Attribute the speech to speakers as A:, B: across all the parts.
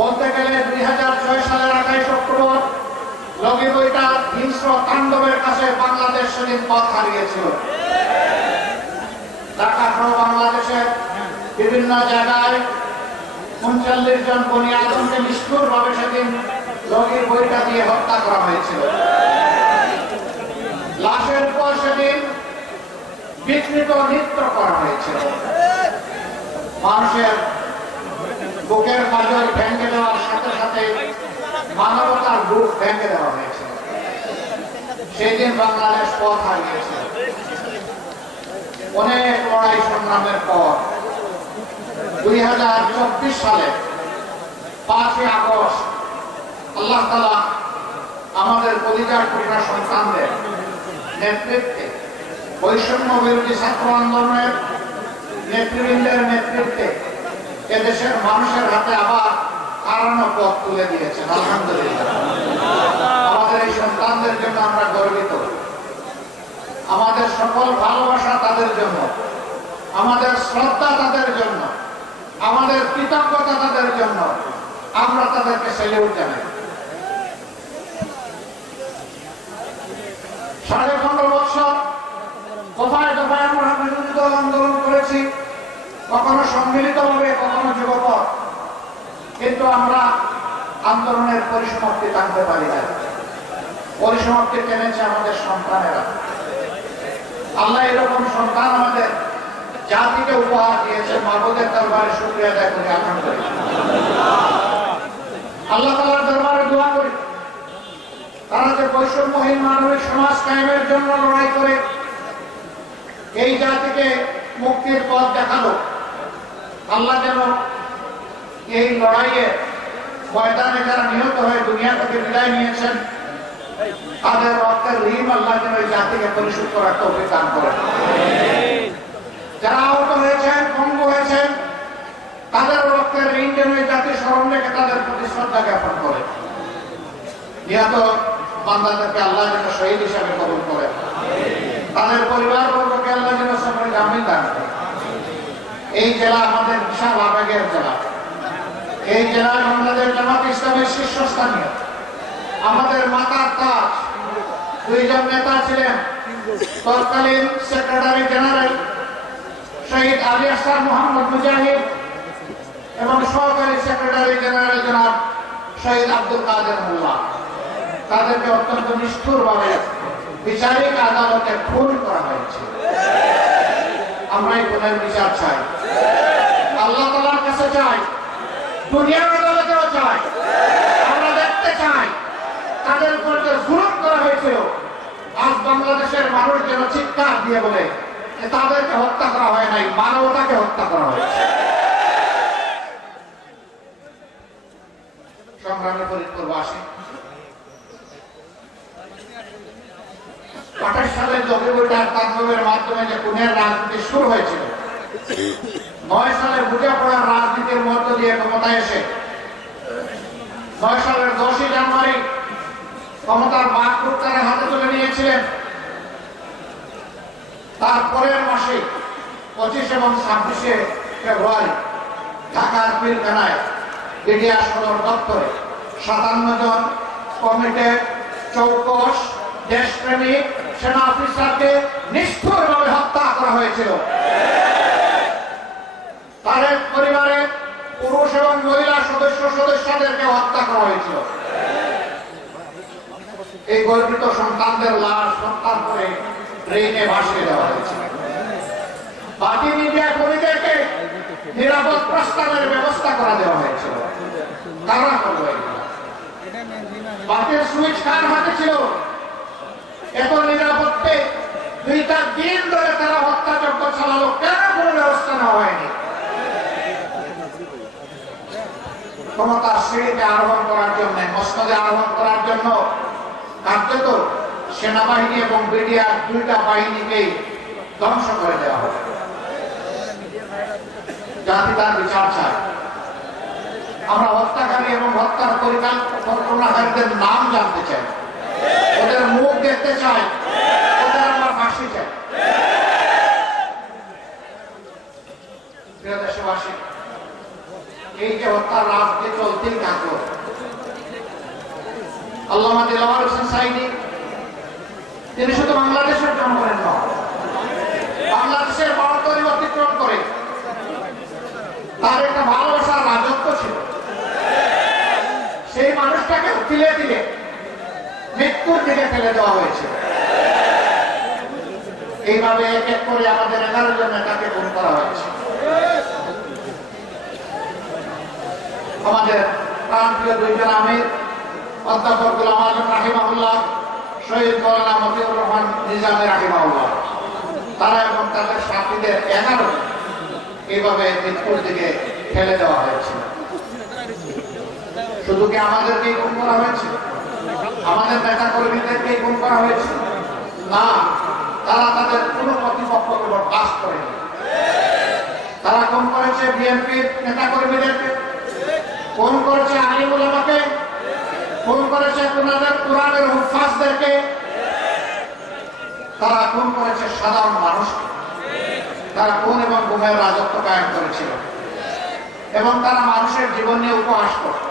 A: বলতে গেলে দুই হাজার ছয় সালের আঠাইশ অক্টোবর লগি বইটা হিংস্র তাণ্ডবের কাছে বাংলাদেশ সেদিন পথ হারিয়েছিল। ঢাকা সহ বাংলাদেশের বিভিন্ন জায়গায় উনচল্লিশ জন বনি নিষ্ঠুর ভাবে সেদিন লগির বইটা দিয়ে হত্যা করা হয়েছিল। লাশের পর সেদিন বিকৃত নৃত্য করা হয়েছিল। মানুষের বুকের পাজর ভেঙে দেওয়ার সাথে সাথে মানবতার বুক ভেঙে দেওয়া হয়েছিল সেই দিন বাংলাদেশ পথ হারিয়েছিল অনেক লড়াই সংগ্রামের পর দুই হাজার চব্বিশ সালে পাঁচই আগস্ট আল্লাহ তালা আমাদের পরিবার পরিবার সন্তানদের নেতৃত্বে বৈষম্য বিরোধী ছাত্র আন্দোলনের নেতৃবৃন্দের নেতৃত্বে এদেশের মানুষের হাতে আবার হারানো পথ তুলে দিয়েছেন, আলহামদুলিল্লাহ। আমাদের এই সন্তানদের জন্য আমরা গর্বিত। আমাদের সকল ভালোবাসা তাদের জন্য, আমাদের শ্রদ্ধা তাদের জন্য, আমাদের কৃতজ্ঞতা তাদের জন্য আমরা তাদেরকে সেলিউট জানাই। সাড়ে পনেরো বছর দফায় দফায় আমরা আন্দোলন কখনো সম্মিলিত ভাবে কখনো যুগপথ কিন্তু আমরা আন্দোলনের পরিসমাপ্তি টানতে পারি না। পরিসমাপ্তি টেনেছে আমাদের সন্তানেরা। আল্লাহ এরকম সন্তান আমাদের জাতিকে উপহার দিয়েছে। মাবুদের দরবারে শুক্রিয়া আদায় করি, আলহামদুলিল্লাহ। আল্লাহ তালার দরবারে দোয়া করি। তারা যে বৈষম্যহীন মানবিক সমাজ কায়েমের জন্য লড়াই করে, এই জাতিকে মুক্তির পথ দেখাল। আল্লাহ যেন এই লড়াইয়ে ময়দানে যারা নিহত হয়ে দুনিয়া থেকে বিদায় নিয়েছেন। তাদের রক্তের ঋণ আল্লাহ যেন এই জাতিকে পরিশোধ করার তৌফিক দান করেন। যারা আহত হয়েছেন, পঙ্গু হয়েছেন, তাদের রক্তের ঋণ যেন এই জাতির স্মরণ রেখে তাদের প্রতি শ্রদ্ধা জ্ঞাপন করে। নিহত বান্দাদেরকে আল্লাহ যেন শহীদ হিসাবে কবুল করেন। তাদের পরিবার বর্গকে আল্লাহ যেন সফরে জামিন দান করেন। এই জেলা আমাদের বিশাল আবেগের জেলা এই জেলায় বাংলাদেশ জামাত ইসলামের শীর্ষস্থানীয়। আমাদের মাতার তাজ, দুইজন নেতা ছিলেন। তৎকালীন সেক্রেটারি জেনারেল শহীদ আলী আসার মোহাম্মদ মুজাহিদ এবং সহকারী সেক্রেটারি জেনারেল জনাব শহীদ আব্দুল কাদের মোল্লা। তাদেরকে অত্যন্ত নিষ্ঠুরভাবে বিচারিক আদালতে খুন করা হয়েছে। আমরা এই বিচার চাই। আল্লাহ তালার কাছে চাই। দুনিয়ার আদালতেও চাই। আমরা দেখতে চাই। তাদের উপর যে জুলুম করা হয়েছিল, আজ বাংলাদেশের মানুষ যেন চিৎকার দিয়ে বলে তাদেরকে হত্যা করা হয় নাই, মানবতাকে হত্যা করা হয়েছে। সংগ্রামে ফরিদপুরবাসী আঠাশ সালের জগিবুটার তাণ্ডবের মাধ্যমে যে খুনের রাজনীতি শুরু হয়েছিল নয় সালে বুঝে পড়ার রাজনীতির মধ্য দিয়ে ক্ষমতায় এসে, নয় সালের দশই জানুয়ারি ক্ষমতার বাঘরূপ তারা হাতে তুলে নিয়েছিলেন। তারপরের মাসে পঁচিশ এবং ছাব্বিশে ফেব্রুয়ারি ঢাকার পিলখানায় বিডিআর সদর দপ্তরে সাতান্ন জন কমিটেড চৌকস দেশপ্রেমিক সেনা অফিসারকে নিষ্ঠুরভাবে হত্যা করা হয়েছিল। তাদের পরিবারের পুরুষ এবং মহিলা সদস্য সদস্যদেরকে হত্যা করা হয়েছিল। এই গর্বিত সন্তানদের লাশ হত্যার করে ট্রেনে ভাসিয়ে দেওয়া হয়েছে। বাকি মিডিয়া কর্মীদেরকে নিরাপদ প্রস্তাবের ব্যবস্থা করা দেওয়া হয়েছিল। কারা করল এগুলো সুইচ কার হাতে ছিল? এত নিরাপত্তে দুইটা দিন ধরে তারা হত্যাযজ্ঞ চালালো কেন কোনো ব্যবস্থা নেওয়া হয়নি ক্ষমতার সিঁড়িতে আরোহণ করার জন্য মসনদে আরোহণ করার জন্য। কার্যত সেনাবাহিনী এবং বিডিআর দুইটা বাহিনীকেই ধ্বংস করে দেওয়া হবে। তার বিচার চায়। আমরা হত্যাকারী এবং হত্যার পরিকল্পনাকারীদের নাম জানতে চাই। ওদের মুখ দেখতে চাই। ওদের আমরা ফাঁসি চাই। প্রিয় দেশবাসী হত্যার হোসেন তিনি শুধু বাংলাদেশের বাংলাদেশের অতিক্রম করে। তার একটা ভালোবাসার রাজত্ব ছিল। সেই মানুষটাকে তিলে তিলে মৃত্যুর দিকে ফেলে দেওয়া হয়েছে। এইভাবে এক এক করে আমাদের এগারো জন নেতাকে খুন করা হয়েছে। আমাদের প্রান্তীয় দুইজন আমির অধ্যাপক গুলাম রাহিমাউল্লাহ শহীদ মৌলানা মতিউর রহমান নিজামী রাহিমাউল্লাহ তারা এবং তাদের সাথীদের এগারো এইভাবে মৃত্যুর দিকে ফেলে দেওয়া হয়েছে শুধু কি আমাদেরকেই খুন করা হয়েছে? আমাদের নেতা কর্মীদেরকেই খুন করা হয়েছে? না, তারা তাদের কোন প্রতিপক্ষকে বরদাস্ত করেনি। তারা খুন করেছে বিএনপির নেতা কর্মীদেরকে খুন করেছে আলিমুল আমাকে খুন করেছে কোরআনের কোরআনের হুফাজদেরকে? তারা খুন করেছে সাধারণ মানুষকে। তারা কোন এবং গুমের রাজত্ব কায়েম করেছিল। এবং তারা মানুষের জীবন নিয়ে উপহাস করত।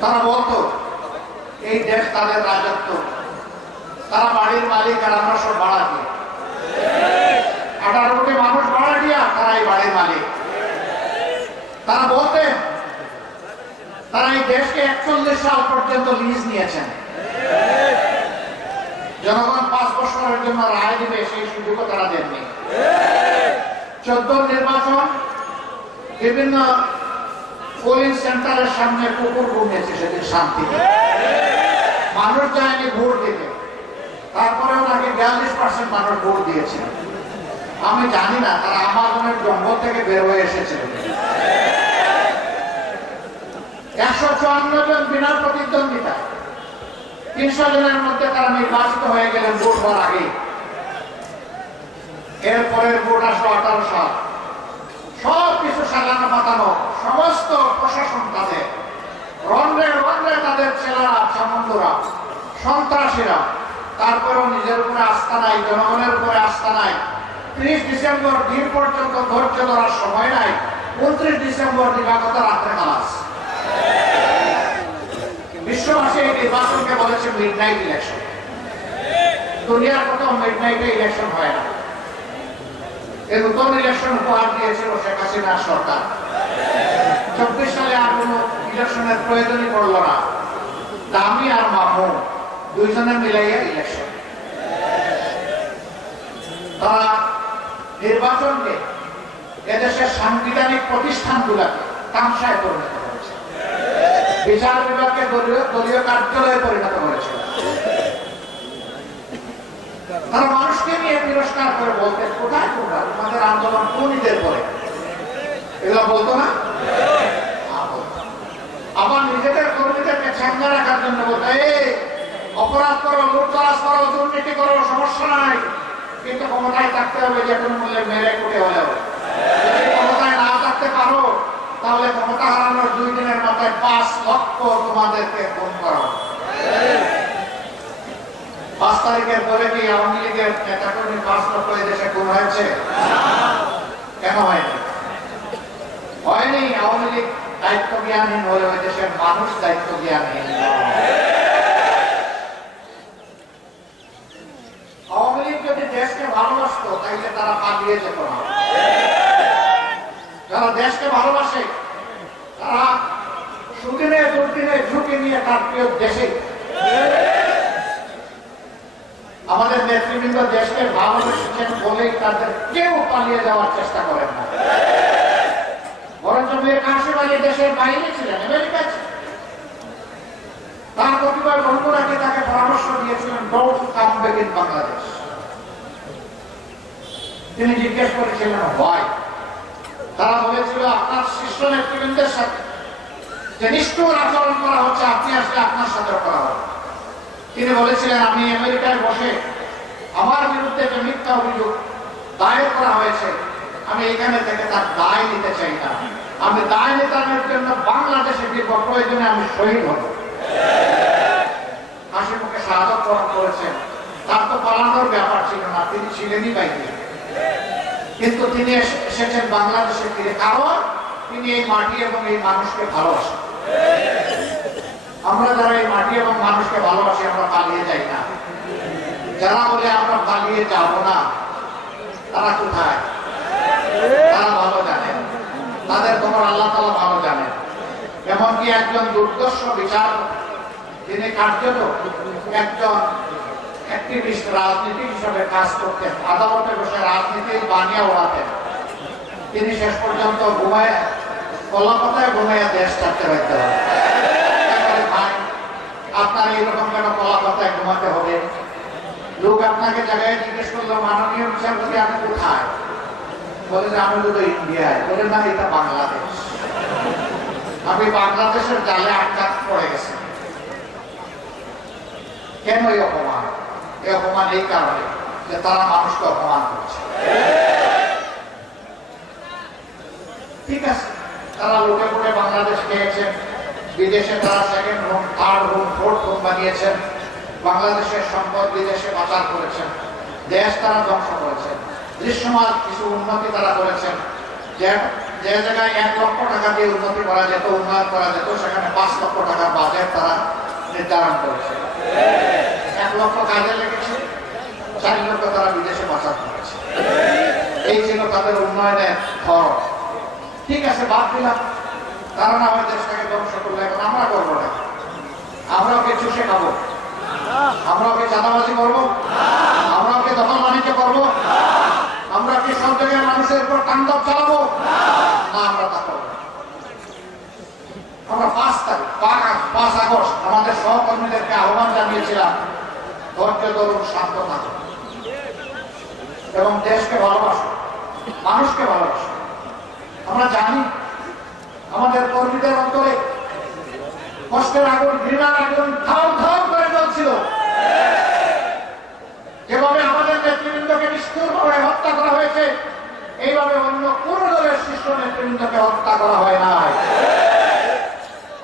A: তারা বলতো, এই দেশ তাদের রাজত্ব। তারা বাড়ির মালিক আর আমরা সব ভাড়া দিয়ে। আঠারো কোটি মানুষ ভাড়া দিয়া তারা এই বাড়ির মালিক। তারা বলতেন, তারা এই দেশকে একচল্লিশ সাল পর্যন্ত লিজ নিয়েছেন। জনগণ পাঁচ বছরের জন্য রায় দিবে, সেই সুযোগও তারা দেননি। চোদ্দ নির্বাচন, বিভিন্ন পোলিং সেন্টারের সামনে কুকুর ঘুমিয়েছে সেদিন শান্তিতে মানুষ যায়নি ভোট দিতে। তারপরেও নাকি বিয়াল্লিশ পার্সেন্ট মানুষ ভোট দিয়েছে। আমি জানি না, তারা আমাজনের জঙ্গল থেকে বের হয়ে এসেছিল একশো চুয়ান্ন জন বিনা প্রতিদ্বন্দ্বিতা। তিনশো জনের মধ্যে তারা নির্বাচিত হয়ে গেলেন ভোট হওয়ার আগে। এরপরের ভোট আসলো আঠারো সাল। সব কিছু সাজানো পাতানো সমস্ত প্রশাসন তাদের। রন্ধ্রে রন্ধ্রে তাদের ছেলেরা চামন্দরা সন্ত্রাসীরা। তারপরেও নিজের উপরে আস্থা নাই, জনগণের উপরে আস্থা নাই। ত্রিশ ডিসেম্বর দিন পর্যন্ত ধৈর্য ধরার সময় নাই। উনত্রিশ ডিসেম্বর দিবাগত রাত্রে খালাস। বিশ্ববাসী এই নির্বাচনকে বলেছে মিড নাইট ইলেকশন দুনিয়ার কোথাও মিড নাইটে ইলেকশন হয় না। এই নতুন ইলেকশন উপহার দিয়েছিল শেখ হাসিনা সরকার। চব্বিশ সালে আর কোন ইলেকশনের প্রয়োজনই পড়ল না। দামি আর মামু দুইজনে মিলাইয়া ইলেকশন তারা নির্বাচনকে এদেশের সাংবিধানিক প্রতিষ্ঠানগুলোকে তামসায় পরিণত করেছে। বিচার বিভাগকে দলীয় দলীয় কার্যালয়ে পরিণত করেছে। তারা মানুষকে নিয়ে তিরস্কার করে বলতে, কোথায় তোমরা? তোমাদের আন্দোলন কোন ঈদের পরে? এগুলো বলতো না? আবার নিজেদের কর্মীদেরকে ছেঙ্গা রাখার জন্য বলতো, এই, অপরাধ করো, লুটতরাজ করো, দুর্নীতি করো, সমস্যা নাই। কিন্তু ক্ষমতায় থাকতে হবে, যে কোনো মূল্যে মেরে কুটে ক্ষমতায় না থাকতে পারো, তাহলে ক্ষমতা হারানোর দুই দিনের মাথায় পাঁচ লক্ষ তোমাদেরকে ফোন করা পাঁচ তারিখের পরে কি আওয়ামী লীগের নেতাকর্মী পাঁচ লক্ষ দেশে খুন হয়েছে? কেন হয়নি? হয়নি, আওয়ামী লীগ দায়িত্ব জ্ঞানহীন ওই দেশের মানুষ দায়িত্ব জ্ঞানহীন আওয়ামী লীগ যদি দেশকে ভালোবাসতো তাইলে তারা পালিয়ে যেত না যারা দেশকে ভালোবাসে তারা সুদিনে দুর্দিনে ঝুঁকি নিয়ে তার প্রিয় দেশে আমাদের নেতৃবৃন্দ দেশকে ভালোবেসেছেন বলেই তাদের কেউ পালিয়ে যাওয়ার চেষ্টা করেন না বরঞ্চ মীর কাশিম আলী দেশের বাইরে ছিলেন আমেরিকা ছিলেন তার কতিপয় বন্ধুরাকে তাকে পরামর্শ দিয়েছিলেন don't come back in Bangladesh তিনি জিজ্ঞেস করেছিলেন হয় তারা বলেছিল আপনার শিষ্য নেতৃবৃন্দের সাথে যে নিষ্ঠুর আচরণ করা হচ্ছে, আপনি আসলে আপনার সাথে করা হবে। তিনি বলেছিলেন, আমি আমেরিকায় বসে আমার বিরুদ্ধে যে মিথ্যা অভিযোগ দায়ের করা হয়েছে, আমি এখানে থেকে তার দায় নিতে চাই না। আমি দায় নিতামের জন্য বাংলাদেশে ফিরব প্রয়োজনে আমি শহীদ হব। হাসি মুখে বরণ করেছেন। তার তো পালানোর ব্যাপার ছিল না, তিনি ছিলেনই বাইরে। কিন্তু তিনি এসেছেন বাংলাদেশে ফিরে। কারণ তিনি এই মাটি এবং এই মানুষকে ভালোবাসেন। আমরা যারা এই মাটি এবং মানুষকে ভালোবাসি, আমরা পালিয়ে যাই না। যারা বলে আমরা পালিয়ে যাব না, তারা কোথায়? তারা ভালো জানেন তাদের তোমার আল্লাহ তালা ভালো জানেন এমনকি একজন দুর্দর্শ বিচার তিনি কার্যত একজন অ্যাক্টিভিস্ট কাজ করতেন। আদালতে বসে রাজনীতি বানিয়ে ওড়াতেন। তিনি শেষ পর্যন্ত ঘুমায় ঘুমাইয়া দেশ ছাড়তে পারতে আপনার এইরকম কেন ঘুমাতে হবে? লোক আপনাকে জায়গায় জিজ্ঞেস করল, মাননীয় বিচারপতি আমি কোথায়? বলে যে আমি তো ইন্ডিয়ায়। বলে, না, এটা বাংলাদেশ। বাংলাদেশের জালে আটকাত পড়ে কেন এই অপমান? এই অপমান এই কারণে যে তারা মানুষকে অপমান করছে। ঠিক আছে, তারা লোকে পড়ে বাংলাদেশ খেয়েছেন, বিদেশে তারা second home third home fourth home বানিয়েছেন, বাংলাদেশের সম্পদ বিদেশে পাচার করেছেন, দেশ তারা ধ্বংস করেছেন দৃশ্যমান কিছু উন্নতি তারা করেছেন। যে যে জায়গায় এক লক্ষ টাকা দিয়ে উন্নতি করা যেত, উন্নয়ন করা যেত, সেখানে পাঁচ লক্ষ টাকার বাজেট তারা নির্ধারণ করেছে। এক লক্ষ কাজে লেগেছে চার লক্ষ তারা বিদেশে পাচার করেছে। এই ছিল তাদের উন্নয়নের খরচ। ঠিক আছে, বাদ দিলাম। তারা না হয় দেশটাকে ধ্বংস করলে এখন আমরা করব না। আমরা ওকে চুষে খাব? আমরা ওকে চাঁদাবাজি করব? আমরা ওকে দখল বাণিজ্য করব? আমরা কি সব জায়গায় মানুষের উপর তাণ্ডব চালাবো? না, আমরা তা করব আমরা পাঁচ তারিখ, পাঁচ আগস্ট আমাদের সহকর্মীদেরকে আহ্বান জানিয়েছিলাম, ধৈর্য ধরুন শান্ত থাকুন এবং দেশকে ভালোবাসো, মানুষকে ভালোবাসো। আমরা জানি আমাদের কর্মীদের অন্তরে কষ্টের আগুন, ঘৃণার আগুন ধাম ধাম করে চলছিল যেভাবে আমাদের নেতৃবৃন্দকে নিষ্ঠুরভাবে হত্যা করা হয়েছে, এইভাবে অন্য কোন দলের শীর্ষ নেতৃবৃন্দকে হত্যা করা হয় নাই।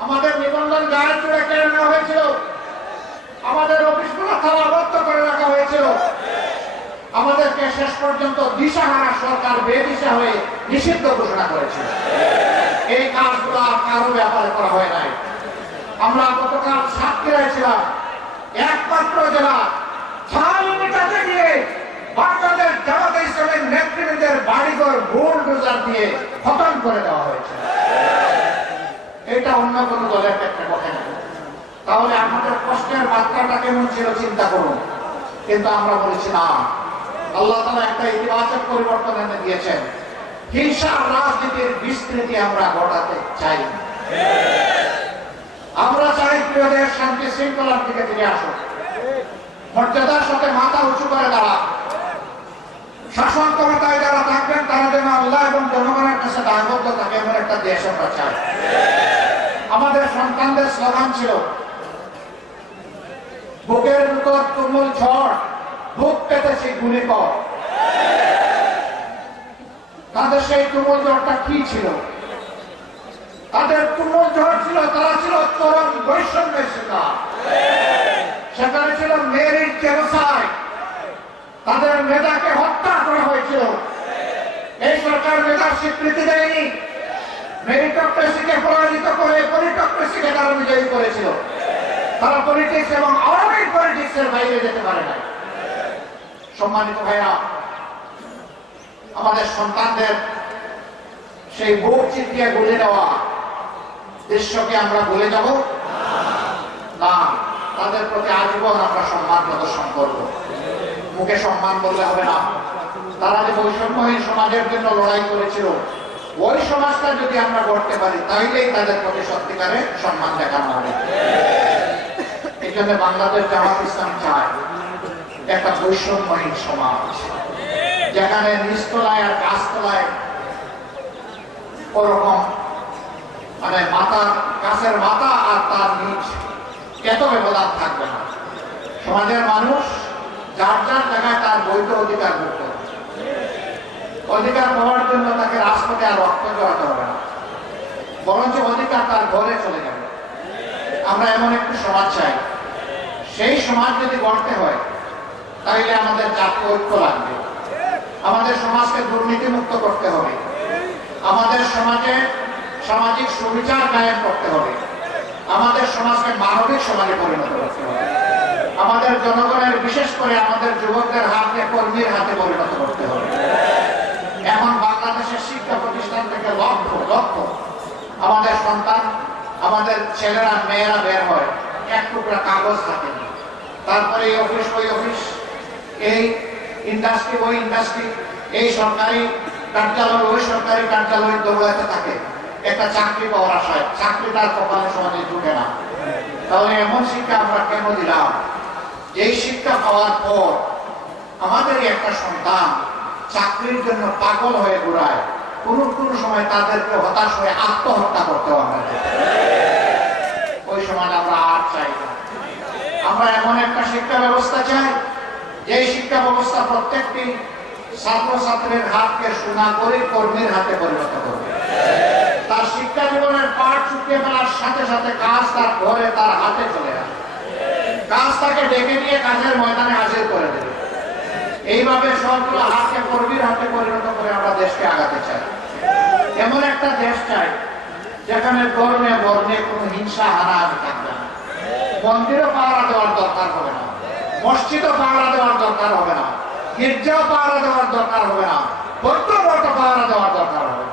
A: আমাদের নিবন্ধন গায়ের জুড়ে কেড়ে নেওয়া হয়েছিল আমাদের অফিসগুলো তালাবদ্ধ করে রাখা হয়েছিল আমাদেরকে শেষ পর্যন্ত দিশাহারা সরকার বেদিশা হয়ে নিষিদ্ধ ঘোষণা করেছিল এই কাজগুলো কারও ব্যাপারে করা হয় নাই। আমরা গতকাল সাতক্ষীরায় ছিলাম। একমাত্র জেলা ছাল গিয়ে জামাতে ইসলামের নেতৃবৃন্দের বাড়িঘর ভুল ডোজার দিয়ে খতম করে দেওয়া হয়েছে। এটা অন্য কোন দলের ক্ষেত্রে ঘটে না। তাহলে আমাদের কষ্টের মাত্রাটা কেমন ছিল, চিন্তা করুন। কিন্তু আমরা বলেছি না। আল্লাহ তালা একটা ইতিবাচক পরিবর্তন এনে দিয়েছেন। হিংসার রাজনীতির বিস্তৃতি আমরা ঘটাতে চাই। আমরা চাই প্রিয় দেশ শান্তি শৃঙ্খলার দিকে ফিরে আসুন মর্যাদার সাথে মাথা উঁচু করে দাঁড়া শাসন ক্ষমতায় যারা থাকবেন, তারা যেন আল্লাহ এবং জনগণের কাছে দায়বদ্ধ থাকে এমন একটা দেশ আমরা চাই। আমাদের সন্তানদের স্লোগান ছিল, বুকের ভিতর তুমুল ঝড় বুক পেতেছি গুলি কর। তাদের সেই তুমুল ঝড়টা কি ছিল? তাদের তুমুল ঝড় ছিল, তারা ছিল চরম বৈষম্যের শিকার সেখানে ছিল মেরিট জেনোসাইড। তাদের মেধাকে হত্যা করা হয়েছিল। এই সরকার মেধার স্বীকৃতি দেয়নি। মেরিটোক্রেসিকে পরাজিত করে পলিটোক্রেসিকে তারা বিজয়ী করেছিল। তারা পলিটিক্স এবং আওয়ামী পলিটিক্স এর বাইরে যেতে পারে না সম্মানিত ভাইরা আমাদের সন্তানদের সেই বুক চিপিয়ে গুলে দেওয়া দৃশ্যকে আমরা ভুলে যাব? না, তাদের প্রতি আজীবন আমরা সম্মান প্রদর্শন করব। মুখে সম্মান বললে হবে না। তারা যে বৈষম্যহীন সমাজের জন্য লড়াই করেছিল, ওই সমাজটা যদি আমরা গড়তে পারি, তাইলেই তাদের প্রতি সত্যিকারে সম্মান দেখানো হবে। এই জন্য বাংলাদেশ জামাত ইসলাম চায় একটা বৈষম্যহীন সমাজ। যেখানে নিচতলায় আর গাছতলায় ওরকম মানে মাথা, গাছের মাথা আর তার নিচ এত ব্যবধান থাকবে না? সমাজের মানুষ যার যার জায়গায় তার বৈধ অধিকার করবে অধিকার পাওয়ার জন্য তাকে রাজপথে আর রক্ত জড়াতে হবে না। বরঞ্চ অধিকার তার ঘরে চলে যাবে। আমরা এমন একটি সমাজ চাই। সেই সমাজ যদি গড়তে হয় তাইলে আমাদের জাতীয় ঐক্য লাগবে। আমাদের সমাজকে দুর্নীতিমুক্ত করতে হবে। আমাদের সমাজে সামাজিক সুবিচার কায়েম করতে হবে। আমাদের সমাজকে মানবিক সমাজে পরিণত করতে হবে। আমাদের জনগণের, বিশেষ করে আমাদের যুবকদের হাতে কর্মীর হাতে পরিণত করতে হবে। এখন বাংলাদেশের শিক্ষা প্রতিষ্ঠান থেকে লক্ষ লক্ষ আমাদের সন্তান, আমাদের ছেলেরা, মেয়েরা বের হয়। এক টুকরা কাগজ থাকে তারপরে এই অফিস, ওই অফিস এই ইন্ডাস্ট্রি ওই ইন্ডাস্ট্রি এই সরকারি কার্যালয়, ওই সরকারি কার্যালয়ের দৌড়াতে থাকে। একটা চাকরি পাওয়ার আশায়। চাকরি তার কপালে সমাজে ঢুকে না। তাহলে এমন শিক্ষা আমরা কেন দিলাম? এই শিক্ষা পাওয়ার পর আমাদেরই একটা সন্তান চাকরির জন্য পাগল হয়ে ঘুরায়। কোন কোন সময় তাদেরকে হতাশ হয়ে আত্মহত্যা করতে হবে ওই সময় আমরা আর চাই আমরা এমন একটা শিক্ষা ব্যবস্থা চাই যে শিক্ষা ব্যবস্থা প্রত্যেকটি ছাত্রছাত্রীর হাতকে সোনা করে কর্মীর হাতে পরিণত করবে। তার শিক্ষা জীবনের পাঠ চুকিয়ে ফেলার সাথে সাথে কাজ তার ঘরে তার হাতে চলে আসে কাজ তাকে ডেকে নিয়ে কাজের ময়দানে হাজির করে দেবে। এইভাবে সবগুলো হাতকে কর্মীর হাতে পরিণত করে আমরা দেশকে আগাতে চাই। এমন একটা দেশ চাই, যেখানে ধর্মে বর্ণে কোনো হিংসা হানাহানি থাকবে না। মন্দিরও পাহারা দেওয়ার দরকার হবে না। মসজিদও পাহারা দেওয়ার দরকার হবে না। গির্জাও পাহারা দেওয়ার দরকার হবে না। বৌদ্ধ মঠ পাহারা দেওয়ার দরকার হবে।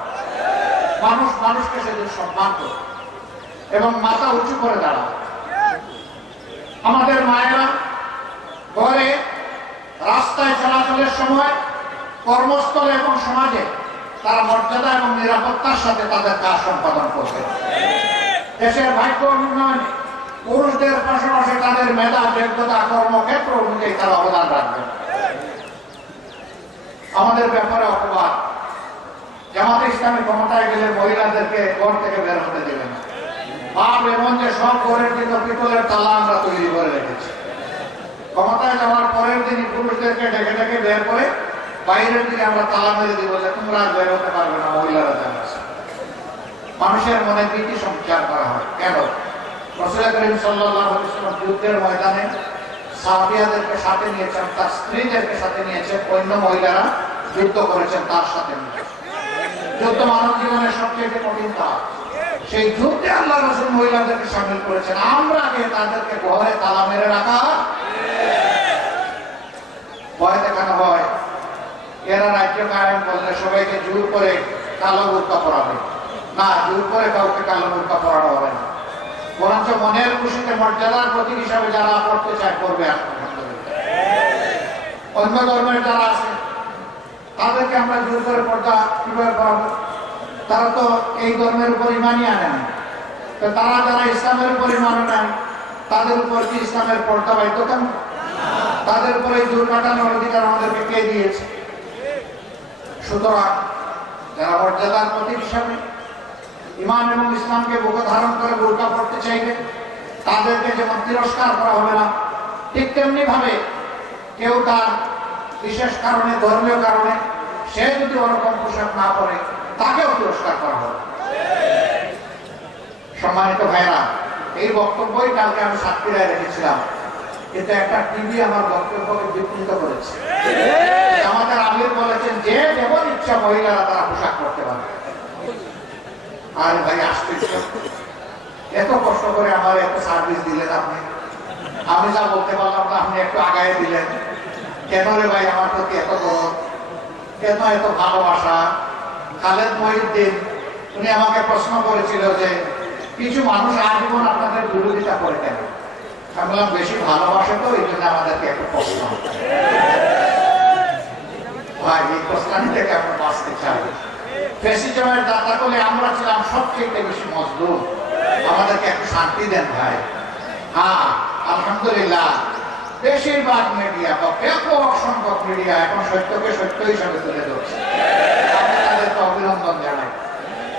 A: মানুষ মানুষকে সেদিন সম্মান করবে এবং মাথা উঁচু করে দাঁড়াবে। আমাদের মায়েরা ঘরে রাস্তায় চলাচলের সময় কর্মস্থলে এবং সমাজে তারা মর্যাদা এবং নিরাপত্তার সাথে তাদের কাজ সম্পাদন করবে। দেশের ভাগ্য উন্নয়নে পুরুষদের পাশাপাশি তাদের মেধা, যোগ্যতা, কর্মক্ষেত্র অনুযায়ী তারা অবদান রাখবে। আমাদের ব্যাপারে অপবাদ। জামাতে ইসলামী ক্ষমতায় গেলে মহিলাদেরকে ঘর থেকে বের হতে দেবে না। বাপ এমন যে সব ঘরের পিতলের তালা আমরা তৈরি করে রেখেছি। ক্ষমতায় যাওয়ার পরের দিনই পুরুষদেরকে ডেকে ডেকে বের করে বাইরের দিকে আমরা তালা মেরে দিব যে তোমরা বের হতে পারবে না, মহিলারা জানাচ্ছে মানুষের মনে ভীতি সঞ্চার করা হয়। কেন? রসুল দেখানো হয়। এরা সবাইকে জোর করে কালো বুর্কা পরাবে। না, জোর করে কাউকে কালো বুর্কা পরানো হবে না। বরঞ্চ মনের খুশিতে মর্যাদার প্রতীক হিসাবে যারা করতে চায় করবে অন্য ধর্মের যারা আছে, তাদেরকে আমরা জোর করে পর্দা কীভাবে করাবো? তারা তো এই ধর্মের উপর ইমানই আনে না। তো তারা যারা ইসলামের উপর ইমান নেন তাদের উপর কি ইসলামের পর্দা বাধ্যতাম তাদের উপর এই জোর কাটানোর অধিকার আমাদেরকে কে দিয়েছে? সুতরাং যারা মর্যাদার প্রতীক হিসাবে ইমান এবং ইসলামকে বুকে ধারণ করে বোরকা পড়তে চাইবে, তাদেরকে যেমন তিরস্কার করা হবে না, ঠিক তেমনি ভাবে কেউ তার বিশেষ কারণে, ধর্মীয় কারণে সে যদি ওরকম পোশাক না পরে, তাকেও তিরস্কার করা হবে। সম্মানিত ভাইরা এই বক্তব্যই কালকে আমি সাতক্ষীরায় রেখেছিলাম। কিন্তু একটা টিভি আমার বক্তব্যকে বিকৃত করেছে। আমাদের আমির বলেছেন, যে যেমন ইচ্ছা মহিলারা তারা পোশাক করতে পারে। আর ভাই আসতে এত কষ্ট করে আমার এত সার্ভিস দিলেন আপনি। আমি যা বলতে পারলাম না আপনি একটু আগায় দিলেন। কেন রে ভাই আমার প্রতি এত বড় কেন এত ভালোবাসা? খালেদ মহিউদ্দিন, উনি আমাকে প্রশ্ন করেছিল যে কিছু মানুষ আজীবন আপনাদের বিরোধিতা করে কেন? আমি বললাম, বেশি ভালোবাসে তো, এই জন্য আমাদেরকে একটু প্রশ্ন ভাই, এই প্রশ্নানি থেকে আমরা বাঁচতে চাই? ফেসিজমের দাতা বলে আমরা ছিলাম সবচেয়ে বেশি মজদুর আমাদেরকে একটু শান্তি দেন ভাই। হ্যাঁ আলহামদুলিল্লাহ। বেশিরভাগ মিডিয়া বা ব্যাপক সংখ্যক মিডিয়া এখন সত্যকে সত্য হিসাবে তুলে ধরছে। তাদেরকে অভিনন্দন জানাই।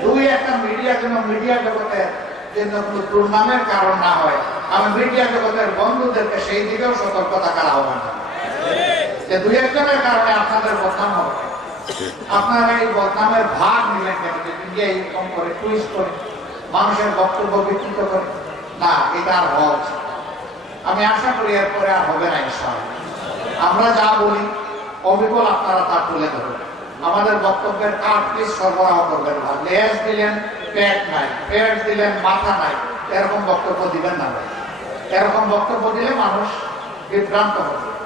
A: দুই একটা মিডিয়া যেন মিডিয়া জগতে যেন কোনো দুর্নামের কারণ না হয়, আমি মিডিয়া জগতের বন্ধুদেরকে সেই দিকেও সতর্ক থাকার আহ্বান জানাই। যে দুই একজনের কারণে আপনাদের বদনাম হবে এই বদনামের ভাগ নিলেন কেন? যে এরকম করে টুইস্ট করে, মানুষের বক্তব্য বিকৃত করে। না, এটা আর হওয়া। আমি আশা করি এরপরে আর হবে না আমরা যা বলি, অবিকল আপনারা তা তুলে আমাদের বক্তব্যের কাঠ পিস সরবরাহ করবেন না। লেজ দিলেন, পেট নাই। পেট দিলেন, মাথা নাই। এরকম বক্তব্য দিবেন না এরকম বক্তব্য দিলে মানুষ বিভ্রান্ত হবে।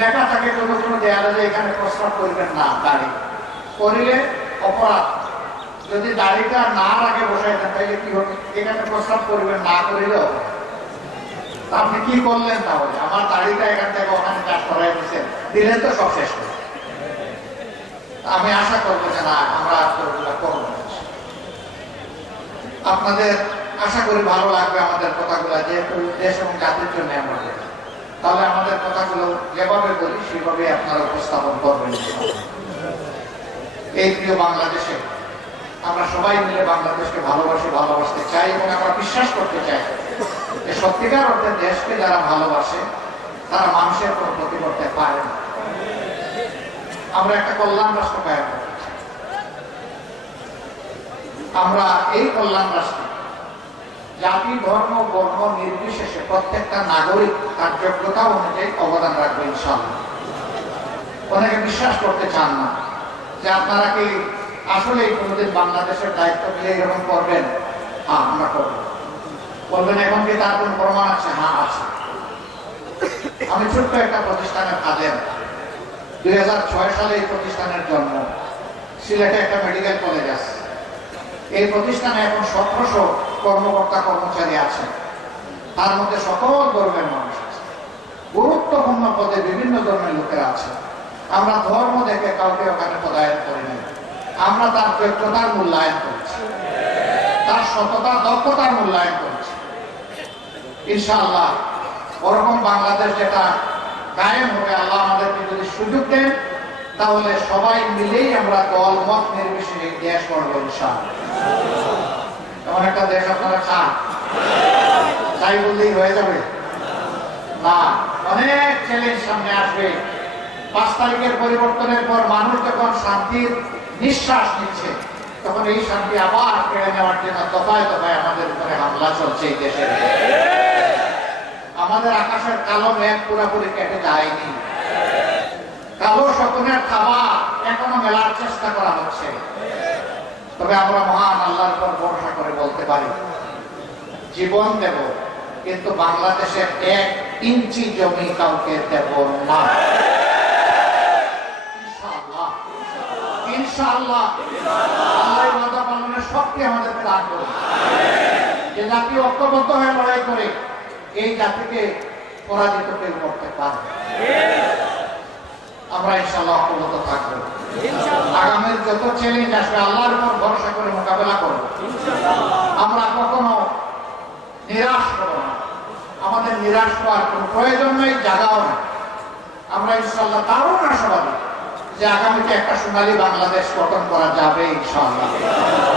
A: লেখা থাকে কোনো কোনো দেয়ালে যে এখানে প্রস্তাব করবেন না, দাড়ি। করিলে অপরাধ। যদি দাড়িটা না আগে বসাই দেন, তাহলে কি হবে? এখানে প্রস্তাব করবেন, না করিলে আপনি কি করলেন তাহলে? আমার দাড়িটা এখান থেকে ওখানে চাষ করাই দিচ্ছেন দিলেন তো সব শেষ করে আমি আশা করব যে না, আমরা আর ওগুলো করব আপনাদের আশা করি ভালো লাগবে আমাদের কথাগুলো, যেহেতু দেশ এবং জাতির জন্য আমরা। তাহলে আমাদের কথাগুলো যেভাবে বলি, সেভাবে আপনারা উপস্থাপন করবেন। এই প্রিয় বাংলাদেশে আমরা সবাই মিলে বাংলাদেশকে ভালোবাসি, ভালোবাসতে চাই এবং আমরা বিশ্বাস করতে চাই যে সত্যিকার অর্থে দেশকে যারা ভালোবাসে, তারা মানুষের কোনো ক্ষতি করতে পারে না। আমরা একটা কল্যাণ রাষ্ট্র কায়ন আমরা এই কল্যাণ রাষ্ট্র, জাতি, ধর্ম, বর্ণ, নির্বিশেষে প্রত্যেকটা নাগরিক তার যোগ্যতা অনুযায়ী অবদান রাখবে ইনশাল্লাহ অনেকে বিশ্বাস করতে চান না যে আপনারা কি আসলে কোনোদিন বাংলাদেশের দায়িত্ব নিয়ে এরকম করবেন? হ্যাঁ আমরা করব। বলবেন, এখন কি তার কোন প্রমাণ আছে? হ্যাঁ আছে। আমি ছোট্ট একটা প্রতিষ্ঠানের কাজের, দুই সালে এই প্রতিষ্ঠানের জন্ম। সিলেটে একটা মেডিকেল কলেজ আছে। এই প্রতিষ্ঠানে এখন সতেরোশো কর্মকর্তা কর্মচারী আছে। তার মধ্যে সকল ধর্মের মানুষ আছে। গুরুত্বপূর্ণ পদে বিভিন্ন ধর্মের লোকেরা আছে। আমরা ধর্ম দেখে কাউকে ওখানে পদায়ন করি না আমরা তার যোগ্যতার মূল্যায়ন করেছি। তার সততা, দক্ষতার মূল্যায়ন করেছি। ইনশাআল্লাহ, ওরকম বাংলাদেশ যেটা কায়েম হবে, আল্লাহ আমাদেরকে যদি সুযোগ দেন, তাহলে সবাই মিলেই আমরা দল মত নির্বিশেষে দেশ করব ইনশাআল্লাহ। এমন একটা দেশ আপনারা চান? চাই বললেই হয়ে যাবে। না, অনেক চ্যালেঞ্জ সামনে আসবে। পাঁচ তারিখের পরিবর্তনের পর মানুষ যখন শান্তির নিঃশ্বাস নিচ্ছে, তখন এই শান্তি আবার কেড়ে নেওয়ার জন্য দফায় দফায় আমাদের উপরে হামলা চলছে এই দেশের আমাদের আকাশের কালো মেঘ পুরোপুরি কেটে যায়নি। কালো শকুনের খাওয়া এখনও মেলার চেষ্টা করা হচ্ছে। তবে আমরা মহান আল্লাহর উপর ভরসা করে বলতে পারি, জীবন দেব। কিন্তু বাংলাদেশের এক ইঞ্চি জমি কাউকে দেব না। ইনশাআল্লাহ। ইনশাআল্লাহ। আল্লাহ ওয়াদা পালনের শক্তি আমাদেরকে দান করুন। যে জাতি ঐক্যবদ্ধ হয়ে লড়াই করে এই জাতিকে পরাজিত কেউ করতে পারে আমরা ইনশাআল্লাহ ঐক্যবদ্ধ থাকব। আগামীর যত চ্যালেঞ্জ আসবে আল্লাহর উপর ভরসা করে মোকাবেলা করব। আমরা কখনো নিরাশ না। আমাদের নিরাশ হওয়ার কোনো প্রয়োজন নেই জাগাও না। আমরা ইনশাল্লাহ না আশাবাদী যে আগামীতে একটা সোনালী বাংলাদেশ গঠন করা যাবে ইনশাআল্লাহ।